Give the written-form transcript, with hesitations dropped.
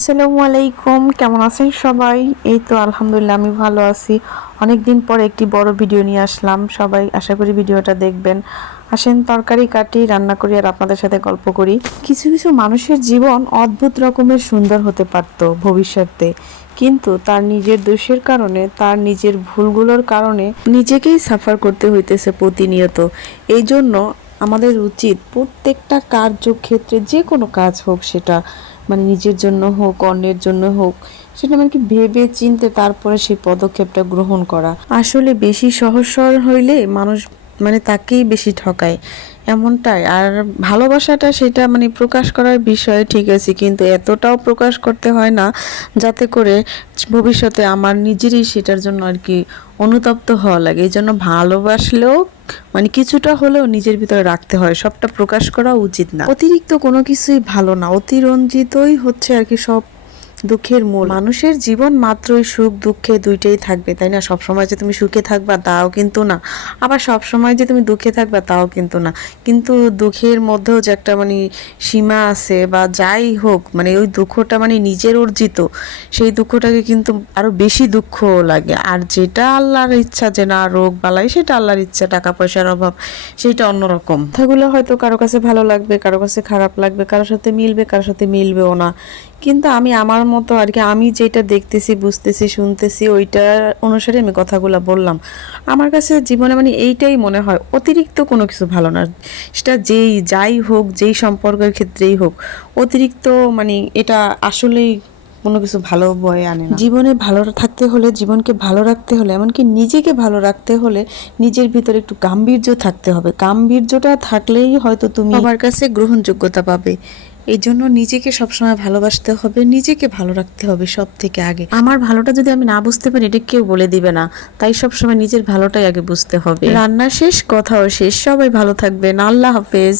আসসালামু আলাইকুম, কেমন আছেন সবাই? এই তো আলহামদুলিল্লাহ আমি ভালো আছি। অনেক দিন পর একটি বড় ভিডিও নিয়ে আসলাম। সবাই আশা করি ভিডিওটা দেখবেন। আসেন তরকারি কাটি, রান্না করি আর আপনাদের সাথে গল্প করি। কিছু কিছু মানুষের জীবন অদ্ভুত রকমের সুন্দর হতে পারত ভবিষ্যতে, কিন্তু তার নিজের দোষের কারণে, তার নিজের ভুলগুলোর কারণে নিজেকেই সাফার করতে হইতেছে প্রতিনিয়ত। এই জন্য আমাদের উচিত প্রত্যেকটা কার্যক্ষেত্রে, যে কোনো কাজ হোক সেটা নিজের জন্য হোক অন্যের জন্য হোক, সেটা কি ভেবে চিনতে তারপরে সেই পদক্ষেপটা গ্রহণ করা। আসলে বেশি সহজ সরল হইলে মানুষ তাকেই বেশি ঠকায়, এমনটাই। আর ভালোবাসাটা সেটা প্রকাশ করার বিষয় ঠিক আছে, কিন্তু এতটাও প্রকাশ করতে হয় না যাতে করে ভবিষ্যতে আমার নিজেরই সেটার জন্য অনুতপ্ত হওয়া লাগে। এই জন্য ভালোবাসলেও কিছুটা হলেও নিজের ভিতরে রাখতে হয়, সবটা প্রকাশ করা উচিত না। অতিরিক্ত কোনো কিছুই ভালো না, অতিরঞ্জিতই হচ্ছে সব দুঃখের মূল। মানুষের জীবন মাত্রই সুখ দুঃখে দুইটাই থাকবে, তাই না? সবসময় যে তুমি সুখে থাকবা তাও কিন্তু না, আবার সবসময় যে তুমি দুঃখে থাকবা তাও কিন্তু না। কিন্তু দুঃখের মধ্যেও যে একটা সীমা আছে, বা যাই হোক ওই দুঃখটা নিজের অর্জিত, সেই দুঃখটাকে কিন্তু আরো বেশি দুঃখ লাগে। আর যেটা আল্লাহর ইচ্ছা যে না রোগ বালাই, সেটা আল্লাহর ইচ্ছা, টাকা পয়সার অভাব সেটা অন্যরকম। কথাগুলো হয়তো কারো কাছে ভালো লাগবে, কারো কাছে খারাপ লাগবে, কারোর সাথে মিলবে, কারোর সাথে মিলবেও না। কিন্তু আমি আমার মতো আমি যেটা দেখতেছি, বুঝতেছি, শুনতেছি, ওইটা অনুসারে আমি কথাগুলো বললাম। আমার কাছে জীবনে এইটাই মনে হয়, অতিরিক্ত কোনো কিছু ভালো না। সেটা যাই হোক, যেই সম্পর্কের ক্ষেত্রেই হোক, অতিরিক্ত এটা আসলেই কোনো কিছু ভালো বয়ে আনে না। জীবনে ভালো থাকতে হলে, জীবনকে ভালো রাখতে হলে, এমনকি নিজেকে ভালো রাখতে হলে নিজের ভিতরে একটু গাম্ভীর্য থাকতে হবে। গাম্ভীর্যটা থাকলেই হয়তো তুমি সবার কাছে গ্রহণযোগ্যতা পাবে। এই জন্য নিজেকে সবসময় ভালোবাসতে হবে, নিজেকে ভালো রাখতে হবে সব থেকে আগে। আমার ভালোটা যদি আমি না বুঝতে পারি, এটা কেউ বলে দিবে না। তাই সবসময় নিজের ভালোটাই আগে বুঝতে হবে। রান্না শেষ, কথাও শেষ। সবাই ভালো থাকবেন। আল্লাহ হাফেজ।